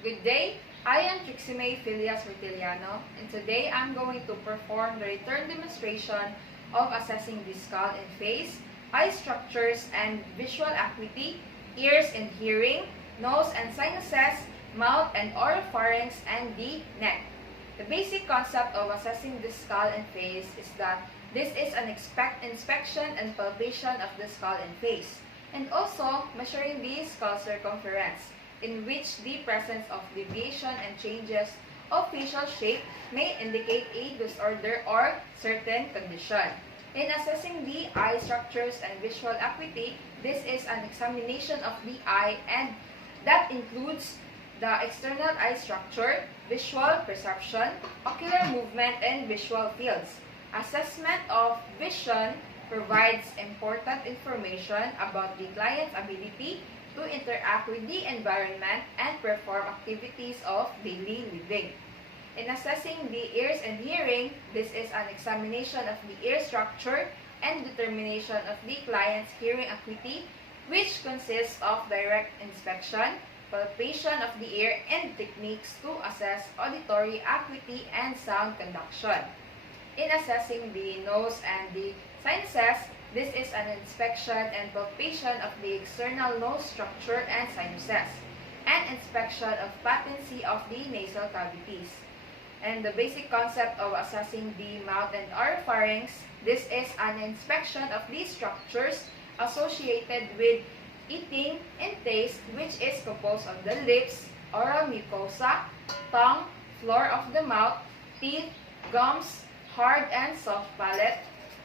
Good day, I am Trixie Filias Horteliano, and today I'm going to perform the return demonstration of assessing the skull and face, eye structures and visual acuity, ears and hearing, nose and sinuses, mouth and oropharynx, and the neck. The basic concept of assessing the skull and face is that this is an inspection and palpation of the skull and face, and also measuring the skull circumference, in which the presence of deviation and changes of facial shape may indicate a disorder or certain condition. In assessing the eye structures and visual acuity, this is an examination of the eye, and that includes the external eye structure, visual perception, ocular movement, and visual fields. Assessment of vision provides important information about the client's ability to interact with the environment and perform activities of daily living. In assessing the ears and hearing, this is an examination of the ear structure and determination of the client's hearing acuity, which consists of direct inspection, palpation of the ear, and techniques to assess auditory acuity and sound conduction. In assessing the nose and the sinuses, this is an inspection and palpation of the external nose structure and sinuses, and inspection of patency of the nasal cavities. And the basic concept of assessing the mouth and oropharynx, this is an inspection of these structures associated with eating and taste, which is composed of the lips, oral mucosa, tongue, floor of the mouth, teeth, gums, hard and soft palate,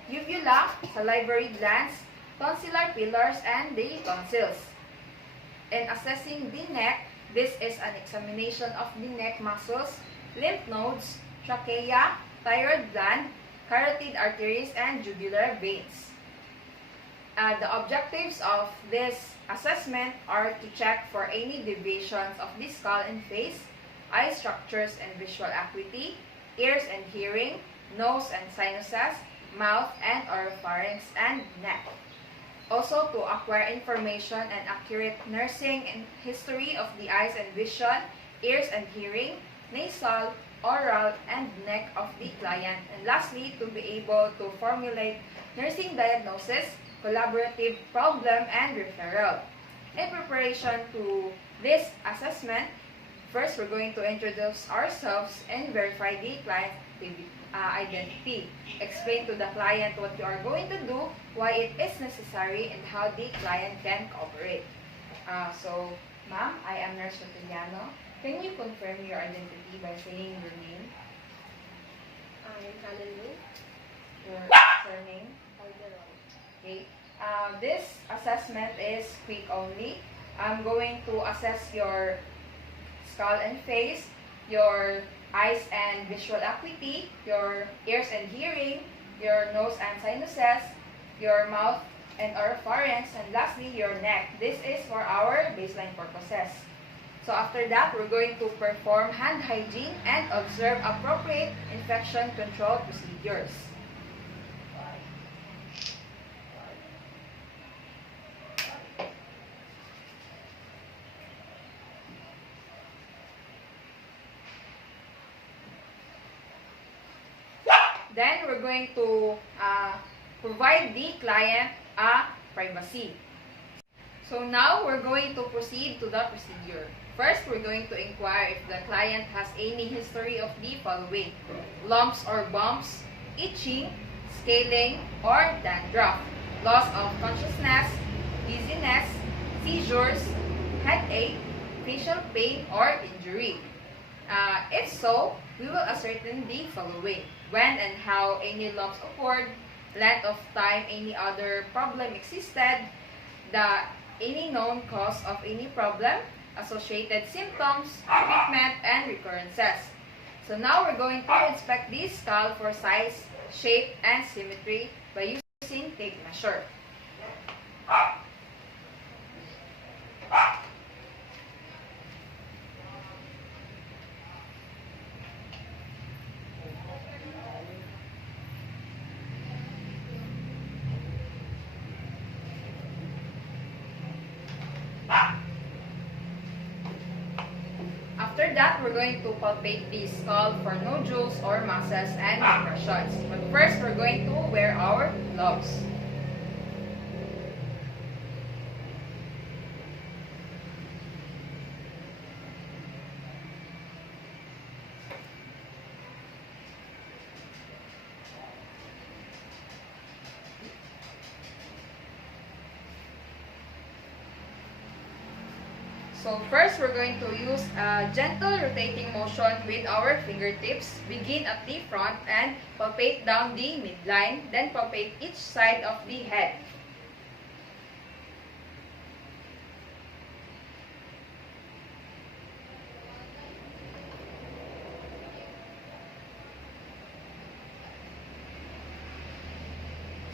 uvula, salivary glands, tonsillar pillars, and the tonsils. In assessing the neck, this is an examination of the neck muscles, lymph nodes, trachea, thyroid gland, carotid arteries, and jugular veins. The objectives of this assessment are to check for any deviations of the skull and face, eye structures and visual acuity, ears and hearing, nose and sinuses, mouth and oropharynx, and neck. Also to acquire information and accurate nursing and history of the eyes and vision, ears and hearing, nasal, oral, and neck of the client. And lastly, to be able to formulate nursing diagnosis, collaborative problem, and referral. In preparation to this assessment, first we're going to introduce ourselves and verify the client identity. Explain to the client what you are going to do, why it is necessary, and how the client can cooperate. So, ma'am, I am Nurse Horteliano. Can you confirm your identity by saying your name? I am Kanan. Your surname? Calderon. Okay. This assessment is quick only. I'm going to assess your skull and face, your eyes and visual acuity, your ears and hearing, your nose and sinuses, your mouth and oropharynx, and lastly, your neck. This is for our baseline purposes. So after that, we're going to perform hand hygiene and observe appropriate infection control procedures. Then we're going to provide the client a privacy. So now we're going to proceed to the procedure. First, we're going to inquire if the client has any history of the following: lumps or bumps, itching, scaling, or dandruff, loss of consciousness, dizziness, seizures, headache, facial pain, or injury. If so, we will ascertain the following: when and how any lumps occurred, length of time any other problem existed, any known cause of any problem, associated symptoms, treatment, and recurrences. So now we're going to inspect the skull for size, shape, and symmetry by using tape measure. after that, we're going to palpate the skull for nodules or masses and depressions. But first, we're going to wear our gloves. So first, we're going to use a gentle rotating motion with our fingertips. Begin at the front and palpate down the midline. Then palpate each side of the head.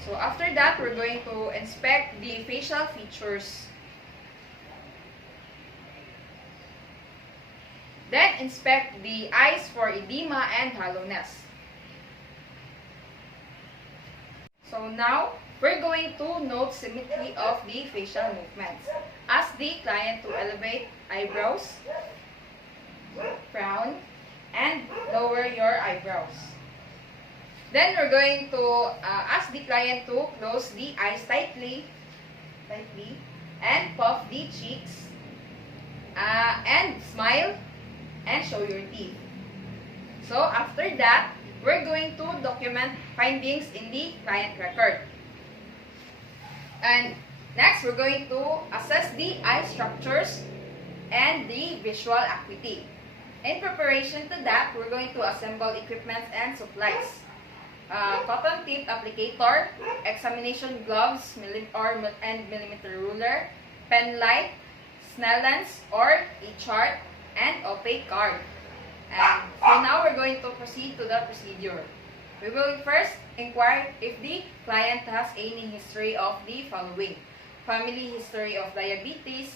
So after that, we're going to inspect the facial features. Then, inspect the eyes for edema and hollowness. So now, we're going to note symmetry of the facial movements. Ask the client to elevate eyebrows, frown, and lower your eyebrows. Then, we're going to ask the client to close the eyes tightly, and puff the cheeks, and smile, and show your teeth. So after that, we're going to document findings in the client record. And next, we're going to assess the eye structures and the visual acuity. In preparation to that, we're going to assemble equipment and supplies. Cotton tip applicator, examination gloves, and millimeter ruler, pen light, Snell lens or a chart, and opaque card. And so now we're going to proceed to the procedure. We will first inquire if the client has any history of the following: family history of diabetes,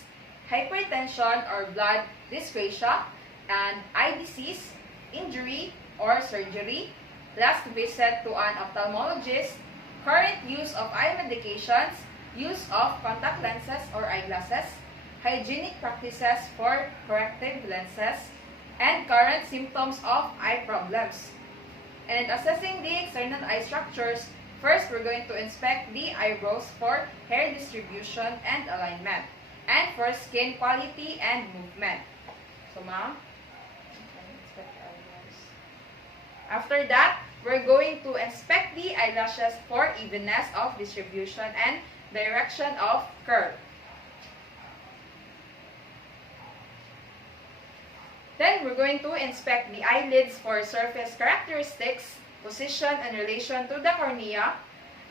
hypertension or blood dyscrasia, and eye disease, injury or surgery, last visit to an ophthalmologist, current use of eye medications, use of contact lenses or eyeglasses, hygienic practices for corrective lenses, and current symptoms of eye problems. And assessing the external eye structures, first we're going to inspect the eyebrows for hair distribution and alignment, and for skin quality and movement. So ma'am, inspect the eyebrows. After that, we're going to inspect the eyelashes for evenness of distribution and direction of curve. Then, we're going to inspect the eyelids for surface characteristics, position and relation to the cornea,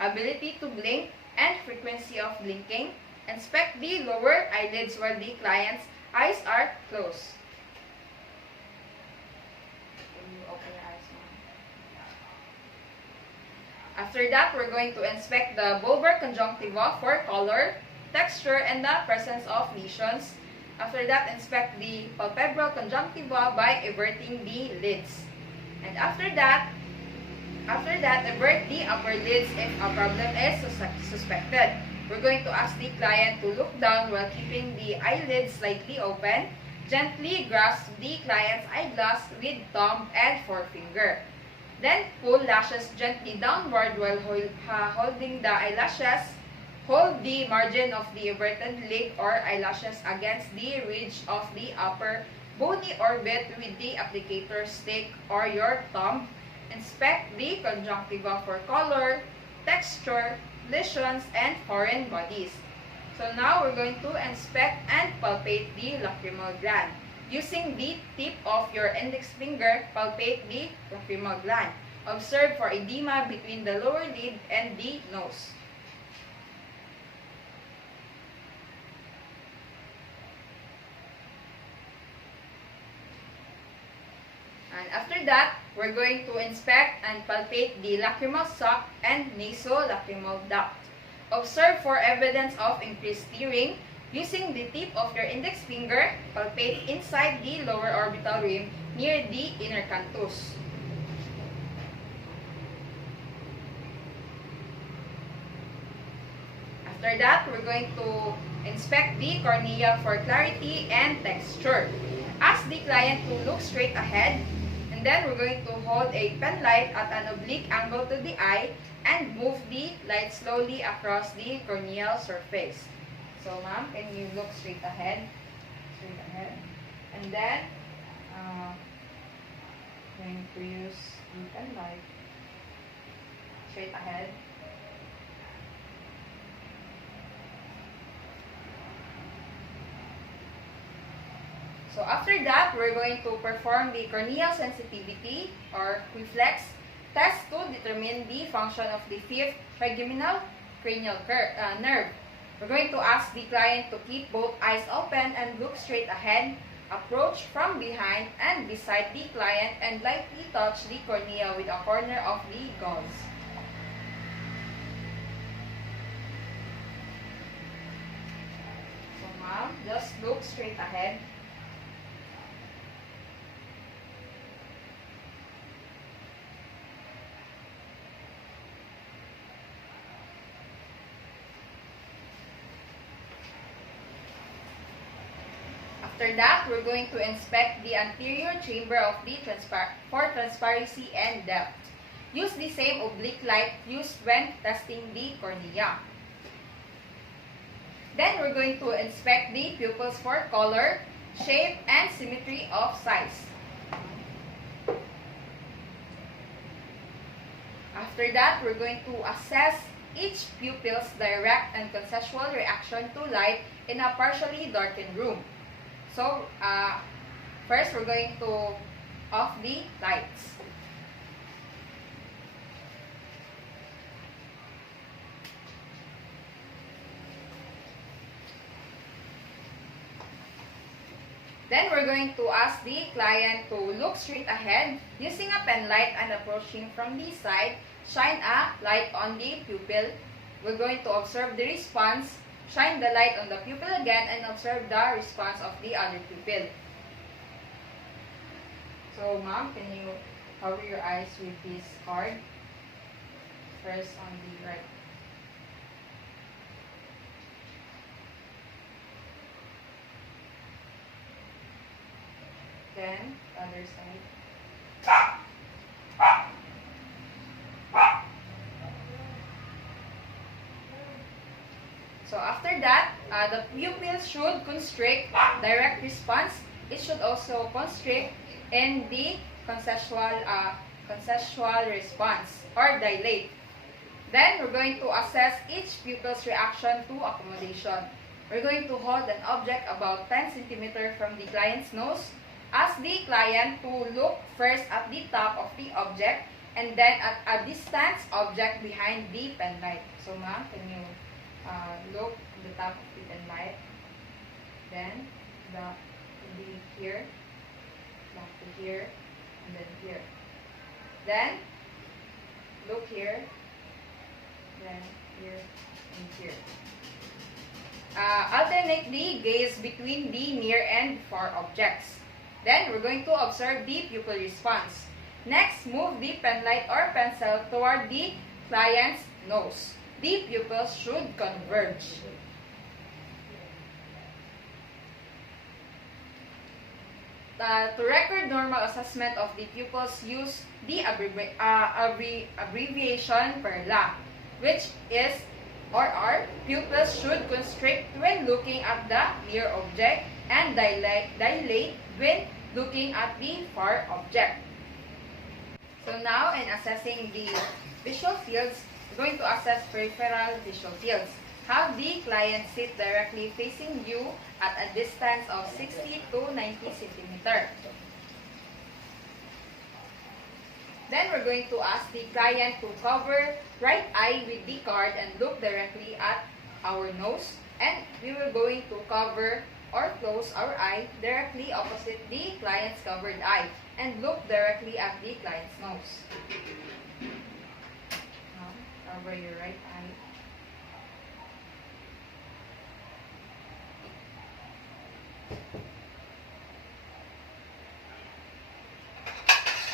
ability to blink, and frequency of blinking. Inspect the lower eyelids while the client's eyes are closed. After that, we're going to inspect the bulbar conjunctiva for color, texture, and the presence of lesions. After that, inspect the palpebral conjunctiva by everting the lids. And after that, avert the upper lids if a problem is suspected. We're going to ask the client to look down while keeping the eyelids slightly open. Gently grasp the client's eyeglass with thumb and forefinger. Then, pull lashes gently downward while holding the eyelashes. Hold the margin of the everted lid or eyelashes against the ridge of the upper bony orbit with the applicator stick or your thumb. Inspect the conjunctiva for color, texture, lesions, and foreign bodies. So now we're going to inspect and palpate the lacrimal gland. Using the tip of your index finger, palpate the lacrimal gland. Observe for edema between the lower lid and the nose. And after that, we're going to inspect and palpate the lacrimal sac and nasolacrimal duct. Observe for evidence of increased tearing. Using the tip of your index finger, palpate inside the lower orbital rim near the inner canthus. After that, we're going to inspect the cornea for clarity and texture. Ask the client to look straight ahead, and then we're going to hold a pen light at an oblique angle to the eye and move the light slowly across the corneal surface. So, ma'am, can you look straight ahead? Straight ahead. And then, going to use the pen light straight ahead. So after that, we're going to perform the corneal sensitivity or reflex test to determine the function of the fifth trigeminal cranial nerve. We're going to ask the client to keep both eyes open and look straight ahead, approach from behind and beside the client, and lightly touch the cornea with a corner of the gauze. So ma'am, just look straight ahead. After that, we're going to inspect the anterior chamber of the for transparency and depth. Use the same oblique light used when testing the cornea. Then we're going to inspect the pupils for color, shape, and symmetry of size. After that, we're going to assess each pupil's direct and consensual reaction to light in a partially darkened room. So, first we're going to off the lights. Then we're going to ask the client to look straight ahead using a pen light and approaching from the side. Shine a light on the pupil. We're going to observe the response. Shine the light on the pupil again and observe the response of the other pupil. So, ma'am, can you cover your eyes with this card? First on the right. Then, the other side. So after that, the pupil should constrict, direct response. It should also constrict in the consensual response or dilate. Then we're going to assess each pupil's reaction to accommodation. We're going to hold an object about 10 cm from the client's nose. Ask the client to look first at the top of the object and then at a distance object behind the pen light. So ma'am, can you look at the top of the pen light, then back to here, back to here, and then here. Then look here, then here, and here. Alternate the gaze between the near and far objects. Then we're going to observe the pupil response. Next, move the pen light or pencil toward the client's nose. The pupils should converge. To record normal assessment of the pupils, use the abbreviation PERLA, which is or pupils should constrict when looking at the near object and dilate when looking at the far object. So now, in assessing the visual fields, we're going to assess peripheral visual fields. Have the client sit directly facing you at a distance of 60 to 90 cm. Then we're going to ask the client to cover right eye with the card and look directly at our nose. And we will going to cover or close our eye directly opposite the client's covered eye and look directly at the client's nose. Now, cover your right eye.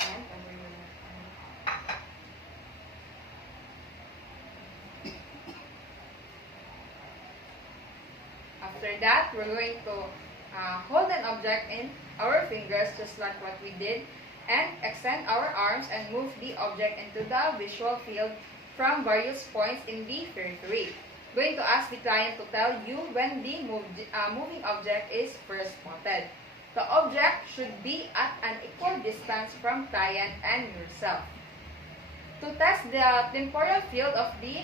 And cover your left eye. After that, we're going to hold an object in our fingers just like what we did and extend our arms and move the object into the visual field from various points in the periphery. Going to ask the client to tell you when the moving object is first spotted. The object should be at an equal distance from client and yourself. To test the temporal field of the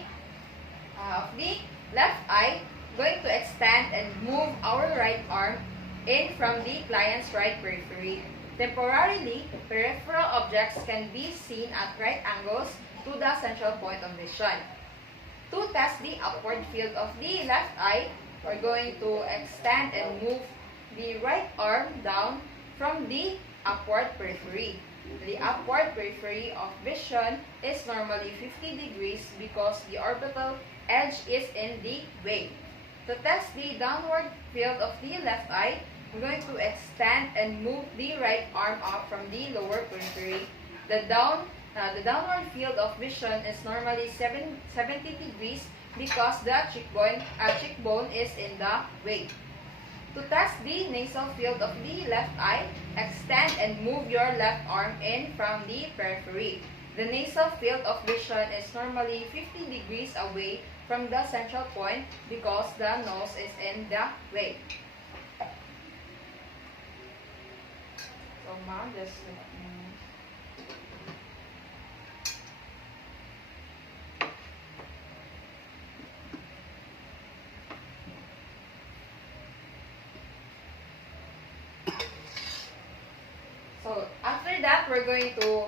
left eye, going to extend and move our right arm in from the client's right periphery. Temporarily, peripheral objects can be seen at right angles to the central point of vision. To test the upward field of the left eye, we're going to extend and move the right arm down from the upward periphery. The upward periphery of vision is normally 50 degrees because the orbital edge is in the way. To test the downward field of the left eye, we're going to extend and move the right arm up from the lower periphery. The downward field of vision is normally 70 degrees because the cheekbone is in the way. To test the nasal field of the left eye, extend and move your left arm in from the periphery. The nasal field of vision is normally 50 degrees away from the central point because the nose is in the way. So, ma'am, just let me... So, after that, we're going to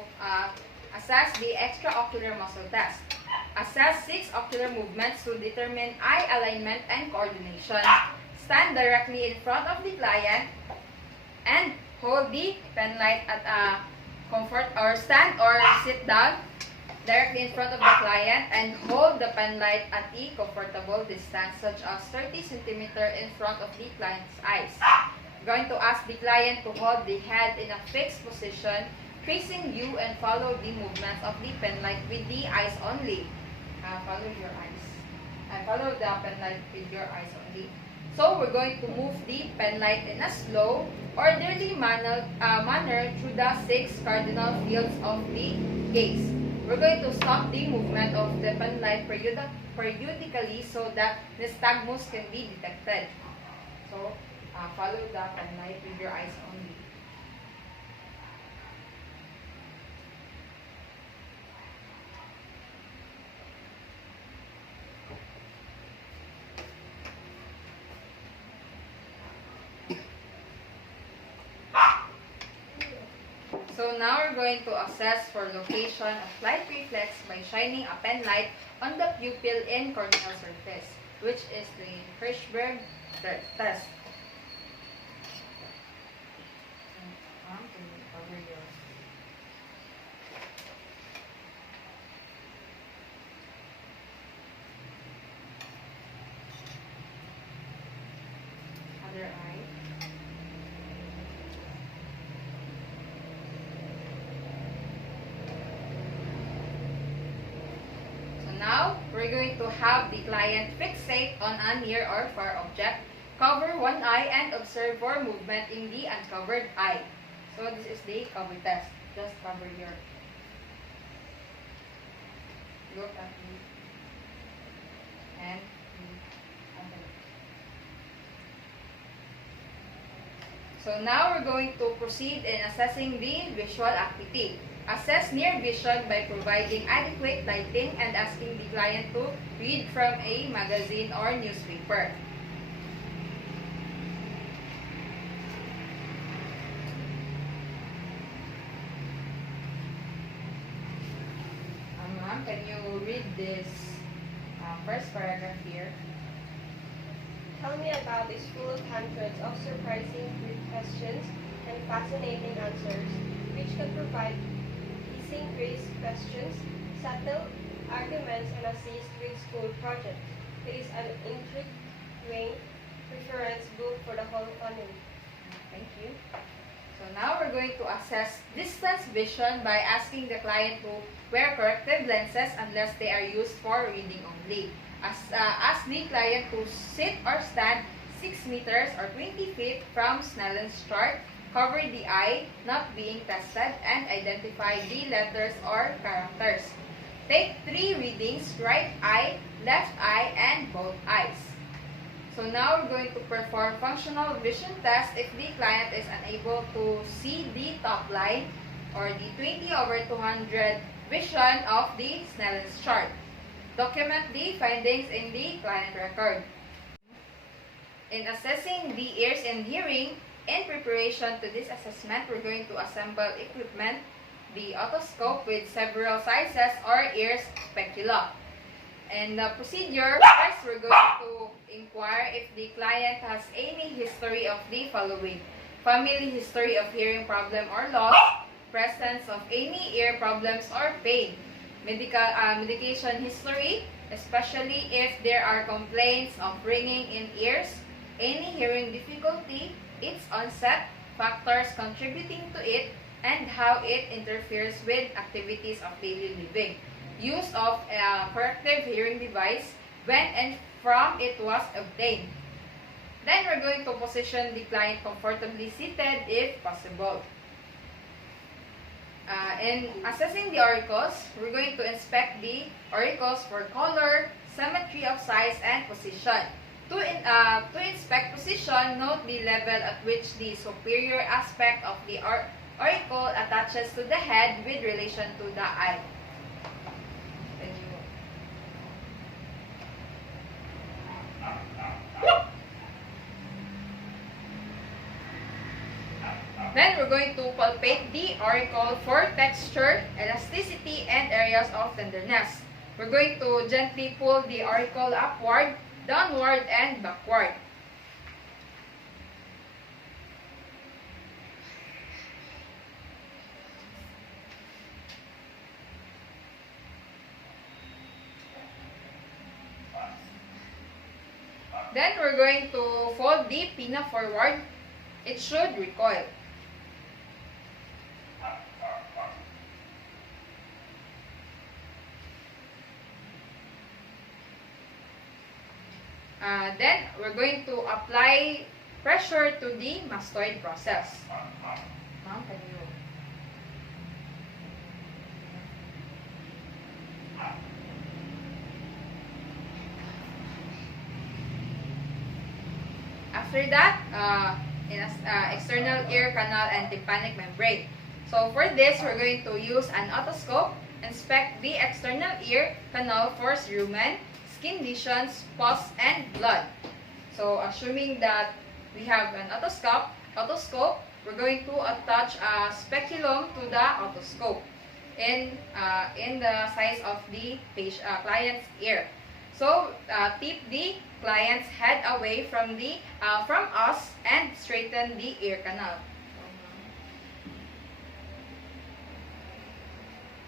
assess the extraocular muscle test. Assess 6 ocular movements to determine eye alignment and coordination. Stand directly in front of the client and hold the pen light at a comfort or stand or sit down directly in front of the client and hold the pen light at a comfortable distance such as 30 cm in front of the client's eyes. Going to ask the client to hold the head in a fixed position facing you and follow the movements of the pen light with the eyes only. Follow your eyes. And follow the pen light with your eyes only. So we're going to move the pen light in a slow, orderly manner through the 6 cardinal fields of the gaze. We're going to stop the movement of the pen light periodically so that nystagmus can be detected. So follow the pen light with your eyes only. So now we're going to assess for location of light reflex by shining a pen light on the pupil in corneal surface, which is the Hirschberg test. Cover your other eye. Now, we're going to have the client fixate on a near or far object, cover one eye, and observe for movement in the uncovered eye. So, this is the cover test. Just cover your... Look at me. And so, now we're going to proceed in assessing the visual acuity. Assess near vision by providing adequate lighting and asking the client to read from a magazine or newspaper. Ma'am, can you read this first paragraph here? Tell me about this full of hundreds of surprising questions and fascinating answers, which can provide teasing quiz questions, subtle arguments, and assist with school projects. It is an intriguing reference book for the whole family. Thank you. So now we're going to assess distance vision by asking the client to wear corrective lenses unless they are used for reading only. Ask the client to sit or stand 6 meters or 20 feet from Snellen's chart. Cover the eye not being tested and identify the letters or characters. Take 3 readings, right eye, left eye, and both eyes. So now we're going to perform functional vision test if the client is unable to see the top line or the 20/200 vision of the Snellen's chart. Document the findings in the client record. In assessing the ears and hearing, in preparation to this assessment, we're going to assemble equipment, the otoscope with several sizes or ears specula. And the procedure, first we're going to inquire if the client has any history of the following: family history of hearing problem or loss, presence of any ear problems or pain, medication history, especially if there are complaints of ringing in ears, any hearing difficulty, its onset, factors contributing to it, and how it interferes with activities of daily living. Use of a corrective hearing device when and from it was obtained. Then we're going to position the client comfortably seated if possible. In assessing the auricles, we're going to inspect the auricles for color, symmetry of size, and position. To inspect position, note the level at which the superior aspect of the auricle attaches to the head with relation to the eye. Then we're going to palpate the auricle for texture, elasticity, and areas of tenderness. We're going to gently pull the auricle upward, downward, and backward. Then we're going to fold the pinna forward. It should recoil. Then we're going to apply pressure to the mastoid process. Ma'am, can you? After that, external ear canal and tympanic membrane. So for this, we're going to use an otoscope, inspect the external ear canal for cerumen, skin lesions, pus, and blood. So assuming that we have an otoscope, we're going to attach a speculum to the otoscope in the size of the client's ear. So tip the client's head away from us and straighten the ear canal.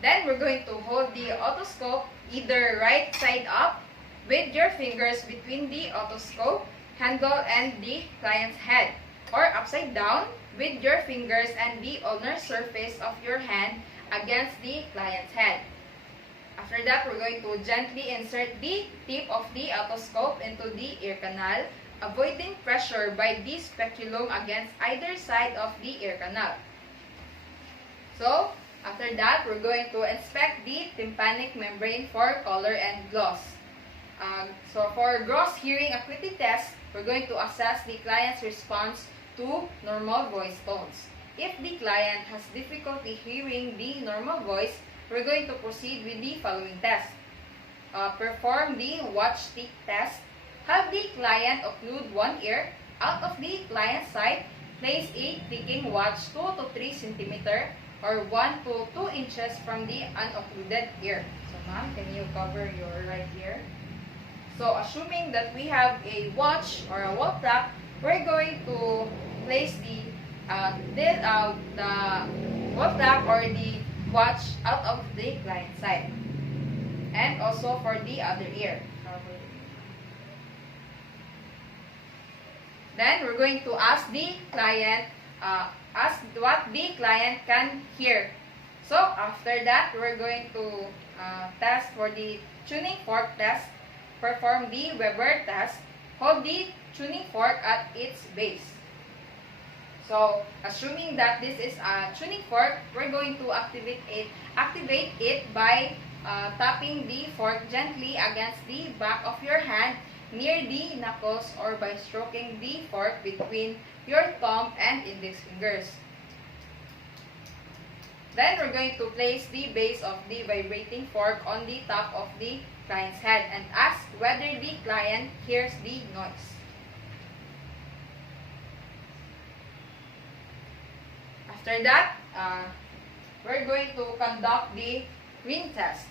Then we're going to hold the otoscope either right side up with your fingers between the otoscope handle and the client's head, or upside down with your fingers and the ulnar surface of your hand against the client's head. After that, we're going to gently insert the tip of the otoscope into the ear canal, avoiding pressure by the speculum against either side of the ear canal. So, after that, we're going to inspect the tympanic membrane for color and gloss. So for gross hearing acuity test, we're going to assess the client's response to normal voice tones. If the client has difficulty hearing the normal voice, we're going to proceed with the following test. Perform the watch stick test. Have the client occlude one ear. Out of the client's sight, place a ticking watch 2 to 3 cm or 1 to 2 inches from the unoccluded ear. So ma'am, can you cover your right ear? So assuming that we have a watch or a wall clock, we're going to place the wall clock or the watch out of the client's sight. And also for the other ear. Then we're going to ask the client what the client can hear. So after that, we're going to test for the tuning fork test, perform the Weber test, hold the tuning fork at its base. So, assuming that this is a tuning fork, we're going to activate it by tapping the fork gently against the back of your hand near the knuckles, or by stroking the fork between your thumb and index fingers. Then we're going to place the base of the vibrating fork on the top of the client's head and ask whether the client hears the noise. After that, we're going to conduct the ring test.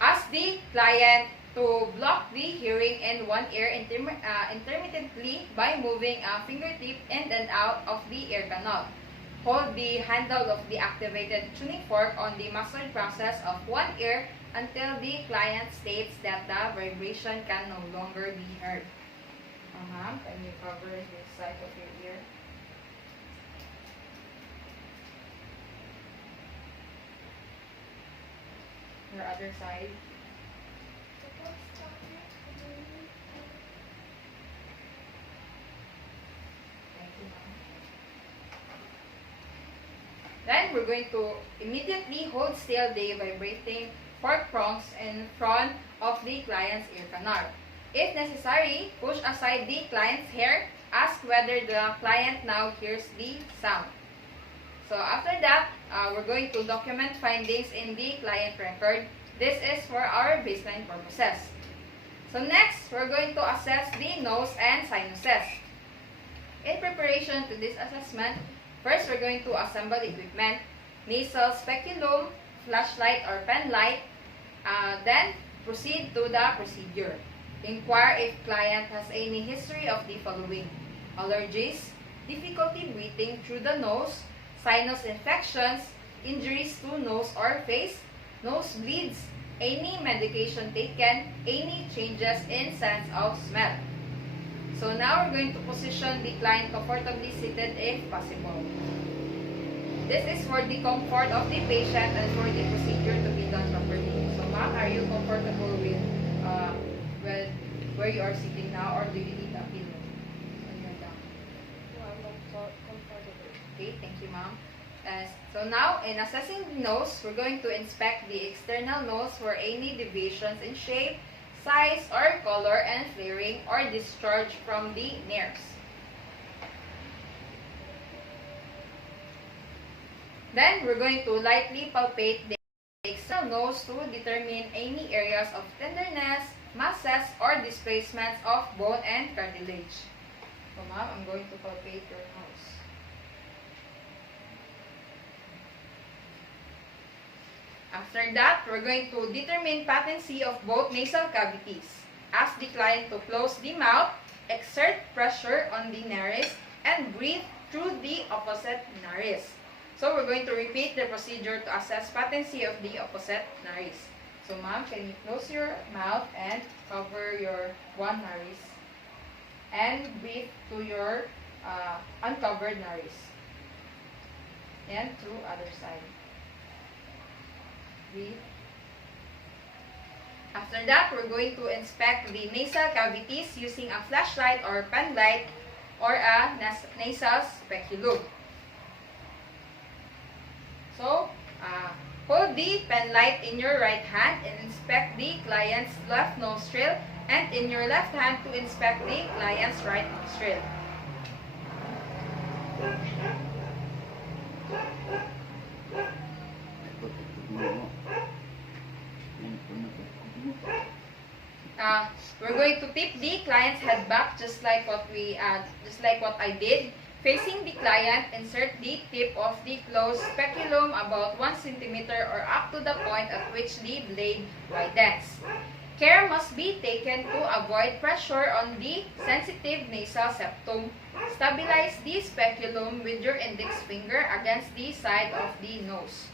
Ask the client to block the hearing in one ear intermittently by moving a fingertip in and out of the ear canal. Hold the handle of the activated tuning fork on the massage process of one ear until the client states that the vibration can no longer be heard. Can you cover this side of your ear? Your other side. Thank you, ma'am. Then we're going to immediately hold still the vibrating fork prongs in front of the client's ear canal. If necessary, push aside the client's hair. Ask whether the client now hears the sound. So after that, we're going to document findings in the client record. This is for our baseline purposes. So next, we're going to assess the nose and sinuses. In preparation to this assessment, first we're going to assemble equipment, nasal speculum, flashlight or pen light, then proceed to the procedure. Inquire if client has any history of the following: allergies, difficulty breathing through the nose, sinus infections, injuries to nose or face, nosebleeds, any medication taken, any changes in sense of smell. So now we're going to position the client comfortably seated if possible. This is for the comfort of the patient and for the procedure to be done properly. So ma'am, are you comfortable with where you are sitting now, or do you need a pillow? No, I'm not comfortable. Okay, thank you, ma'am. So now, in assessing the nose, we're going to inspect the external nose for any deviations in shape, size, or color, and flaring or discharge from the nerves. Then, we're going to lightly palpate the external nose to determine any areas of tenderness, masses, or displacements of bone and cartilage. So, ma'am, I'm going to palpate your nose. After that, we're going to determine patency of both nasal cavities. Ask the client to close the mouth, exert pressure on the nares, and breathe through the opposite nares. So we're going to repeat the procedure to assess patency of the opposite nares. So ma'am, can you close your mouth and cover your one nares and breathe to your uncovered nares. And through other side. Breathe. After that, we're going to inspect the nasal cavities using a flashlight or pen light or a nasal speculum. So, hold the pen light in your right hand and inspect the client's left nostril, and in your left hand to inspect the client's right nostril. We're going to tip the client's head back just like what I did. Facing the client, insert the tip of the closed speculum about 1 cm or up to the point at which the blade widens. Care must be taken to avoid pressure on the sensitive nasal septum. Stabilize the speculum with your index finger against the side of the nose.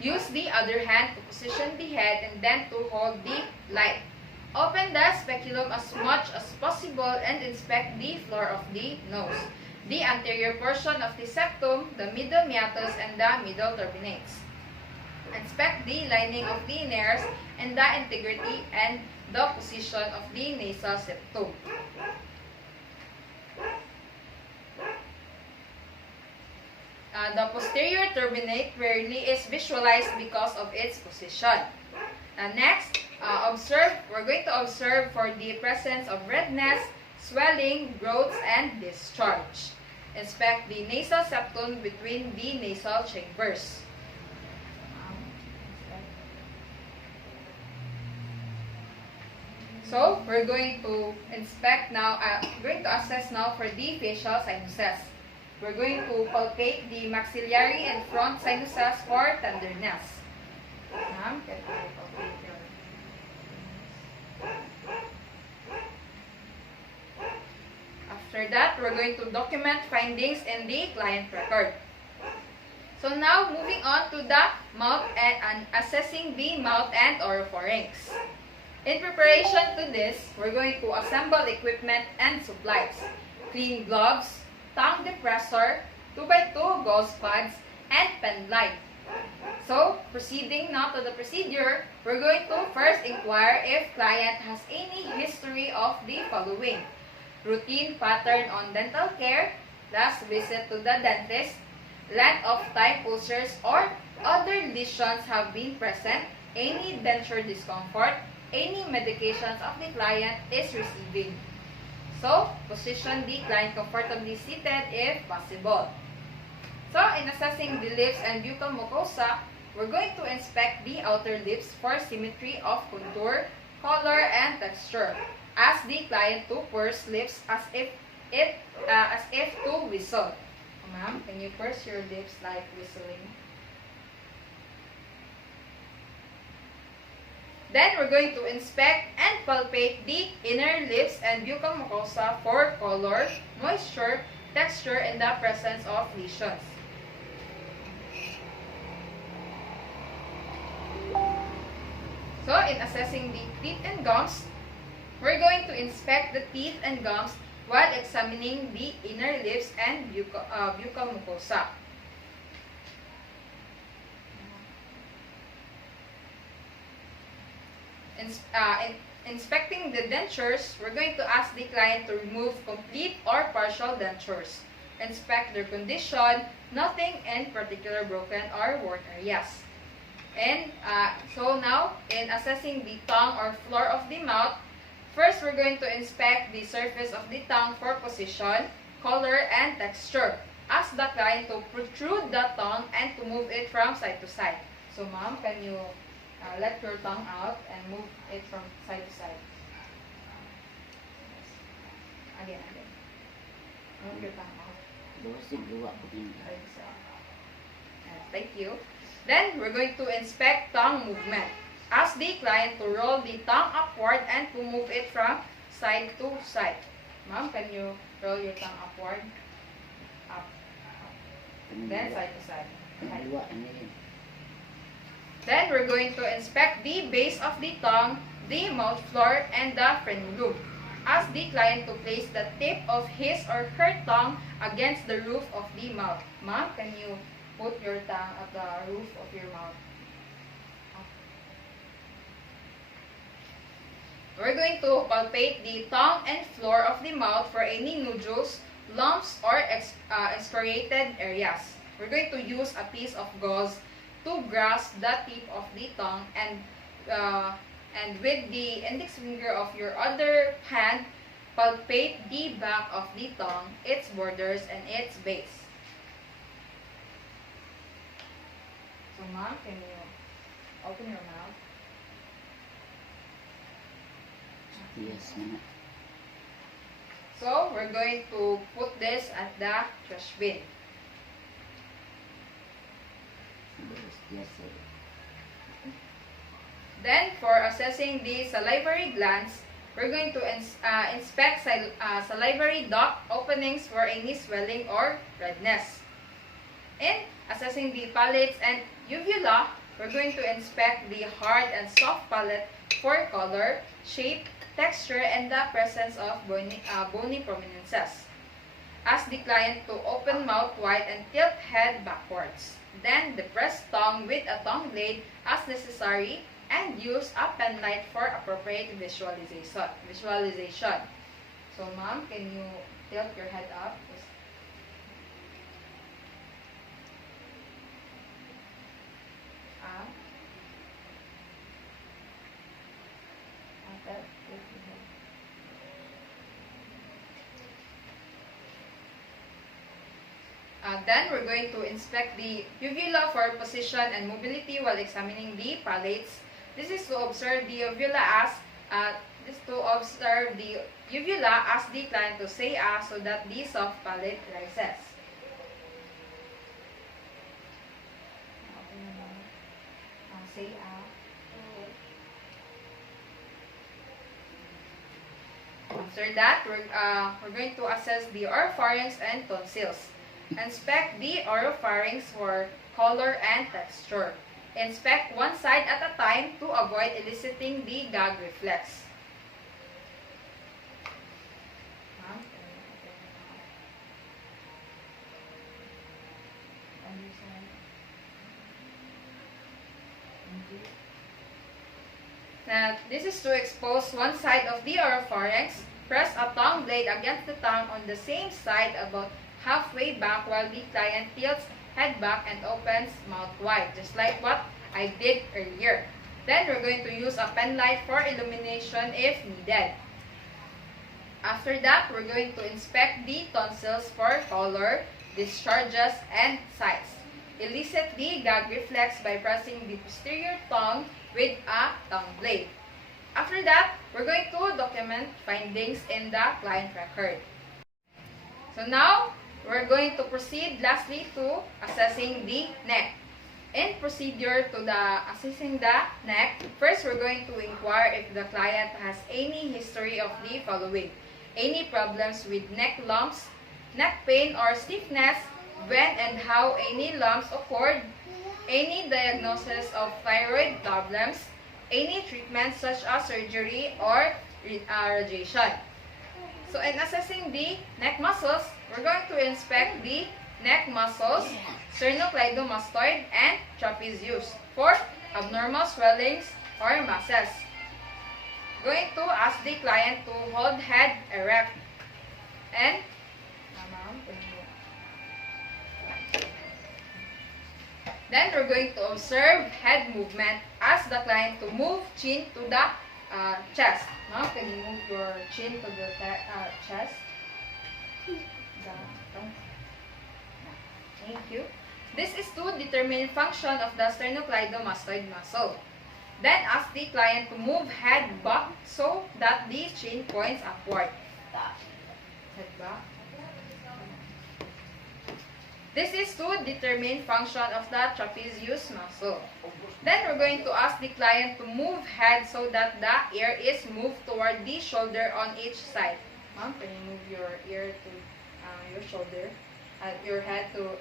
Use the other hand to position the head and then to hold the light. Open the speculum as much as possible and inspect the floor of the nose, the anterior portion of the septum, the middle meatus, and the middle turbinates. Inspect the lining of the nares and the integrity and the position of the nasal septum. the posterior turbinate rarely is visualized because of its position. Next, we're going to observe for the presence of redness, swelling, growths, and discharge. Inspect the nasal septum between the nasal chambers. So, we're going to inspect now, going to assess now for the facial sinuses. We're going to palpate the maxillary and front sinuses for tenderness. Ma'am, can I palpate your... After that, we're going to document findings in the client record. So now, moving on to the mouth and assessing the mouth and oropharynx. In preparation to this, we're going to assemble equipment and supplies. Clean gloves, tongue depressor, 2x2 gauze pads, and pen light. So, proceeding now to the procedure, we're going to first inquire if client has any history of the following. Routine pattern on dental care, last visit to the dentist, length of time ulcers or other lesions have been present, any denture discomfort, any medications of the client is receiving. So, position the client comfortably seated if possible. So, in assessing the lips and buccal mucosa, we're going to inspect the outer lips for symmetry of contour, color, and texture. Ask the client to purse lips as if to whistle. Ma'am, can you purse your lips like whistling? Then, we're going to inspect and palpate the inner lips and buccal mucosa for color, moisture, texture, and the presence of lesions. So, in assessing the teeth and gums, we're going to inspect the teeth and gums while examining the inner lips and buccal mucosa. Inspecting the dentures, we're going to ask the client to remove complete or partial dentures. Inspect their condition, nothing in particular broken or worn areas. And so now, in assessing the tongue or floor of the mouth, first we're going to inspect the surface of the tongue for position, color, and texture. Ask the client to protrude the tongue and to move it from side to side. So ma'am, can you let your tongue out and move it from side to side? Again. Move your tongue out. Side to side. Thank you. Then, we're going to inspect tongue movement. Ask the client to roll the tongue upward and to move it from side to side. Ma'am, can you roll your tongue upward? Up. Then, side to side. Then, we're going to inspect the base of the tongue, the mouth floor, and the frenulum. Ask the client to place the tip of his or her tongue against the roof of the mouth. Ma'am, can you put your tongue at the roof of your mouth? We're going to palpate the tongue and floor of the mouth for any nodules, lumps, or excoriated areas. We're going to use a piece of gauze to grasp the tip of the tongue and with the index finger of your other hand, palpate the back of the tongue, its borders, and its base. So ma'am, can you open your mouth? Yes, ma'am. So, we're going to put this at the trash bin. Yes, sir. Then, for assessing the salivary glands, we're going to inspect salivary duct openings for any swelling or redness. In assessing the palates and uvula, we're going to inspect the hard and soft palate for color, shape, texture, and the presence of bony prominences. Ask the client to open mouth wide and tilt head backwards. Then, depress tongue with a tongue blade as necessary and use a pen light for appropriate visualization. So, ma'am, can you tilt your head up? Then we're going to inspect the uvula for position and mobility while examining the palates. This is to observe the uvula as the client to say so that the soft palate rises. Say After that, we're going to assess the oropharynx and tonsils. Inspect the oropharynx for color and texture. Inspect one side at a time to avoid eliciting the gag reflex. Now, this is to expose one side of the oropharynx. Press a tongue blade against the tongue on the same side about halfway back while the client tilts head back and opens mouth wide, just like what I did earlier. Then we're going to use a pen light for illumination if needed. After that, we're going to inspect the tonsils for color, discharges, and size. Elicit the gag reflex by pressing the posterior tongue with a tongue blade. After that, we're going to document findings in the client record. So now, we're going to proceed lastly to assessing the neck. In procedure to assessing the neck, first we're going to inquire if the client has any history of the following. Any problems with neck lumps, neck pain or stiffness, when and how any lumps occurred, any diagnosis of thyroid problems, any treatment such as surgery or radiation. So in assessing the neck muscles, we're going to inspect the neck muscles, sternocleidomastoid and trapezius for abnormal swellings or masses. Going to ask the client to hold head erect and then we're going to observe head movement. Ask the client to move chin to the chest. Now, can you move your chin to the chest? Thank you. This is to determine function of the sternocleidomastoid muscle. Then ask the client to move head back so that the chin points upward. Head back. This is to determine function of the trapezius muscle. Then we're going to ask the client to move head so that the ear is moved toward the shoulder on each side. Ma'am, can you move your ear to your shoulder? Your head to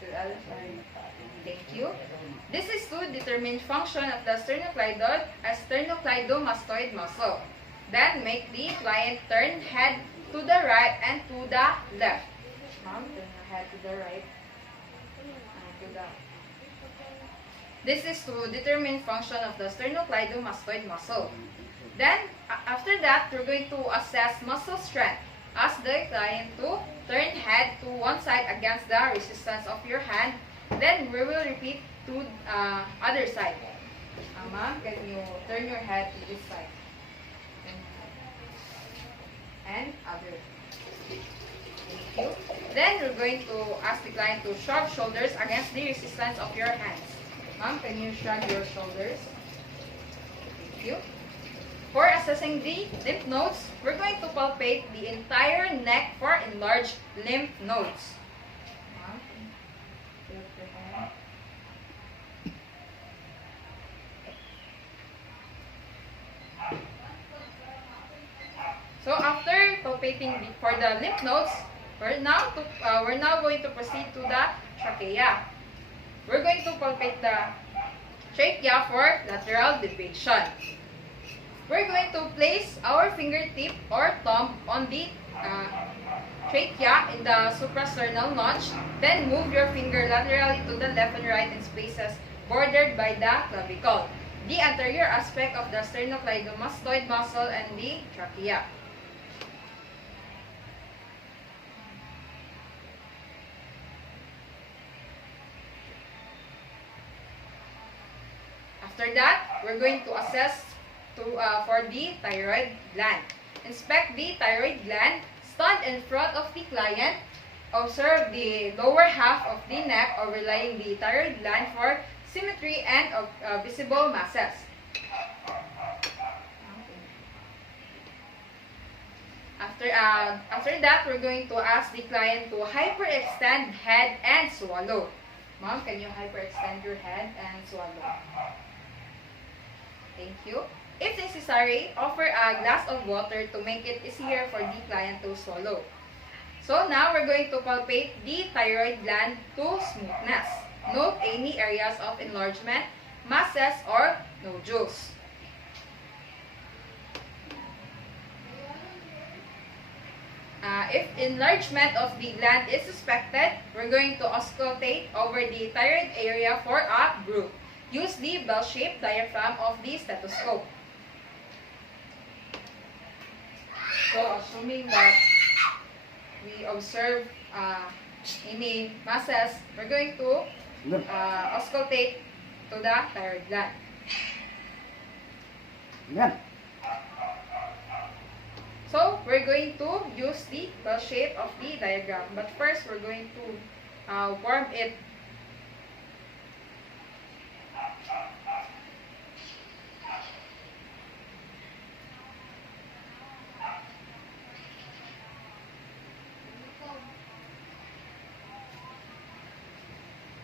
the other side. Thank you. This is to determine function of the sternocleidomastoid muscle. Then make the client turn head to the right and to the left. Ma'am, turn your head to the right and to the. This is to determine function of the sternocleidomastoid muscle. Then, after that, we're going to assess muscle strength. Ask the client to turn head to one side against the resistance of your hand. Then, we will repeat to other side. Ma'am, can you turn your head to this side? And other. Thank you. Then, we're going to ask the client to shrug shoulders against the resistance of your hands. Ma'am, can you shrug your shoulders? Thank you. For assessing the lymph nodes, we're going to palpate the entire neck for enlarged lymph nodes. So after palpating for the lymph nodes, we're now going to proceed to the trachea. We're going to palpate the trachea for lateral deviation. We're going to place our fingertip or thumb on the trachea in the suprasternal notch. Then move your finger laterally to the left and right in spaces bordered by the clavicle, the anterior aspect of the sternocleidomastoid muscle, and the trachea. After that, we're going to assess for the thyroid gland. Inspect the thyroid gland. Stand in front of the client. Observe the lower half of the neck overlying the thyroid gland for symmetry and visible masses. After that, we're going to ask the client to hyperextend head and swallow. Ma'am, can you hyperextend your head and swallow? Thank you. If necessary, offer a glass of water to make it easier for the client to swallow. So now we're going to palpate the thyroid gland to smoothness. Note any areas of enlargement, masses, or nodules. If enlargement of the gland is suspected, we're going to auscultate over the thyroid area for a group. Use the bell-shaped diaphragm of the stethoscope. So, assuming that we observe any masses, we're going to auscultate to the thyroid gland. So, we're going to use the bell shape of the diagram. But first, we're going to warm it.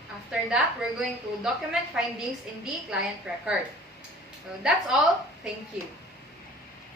After that, we're going to document findings in the client record. So, that's all. Thank you.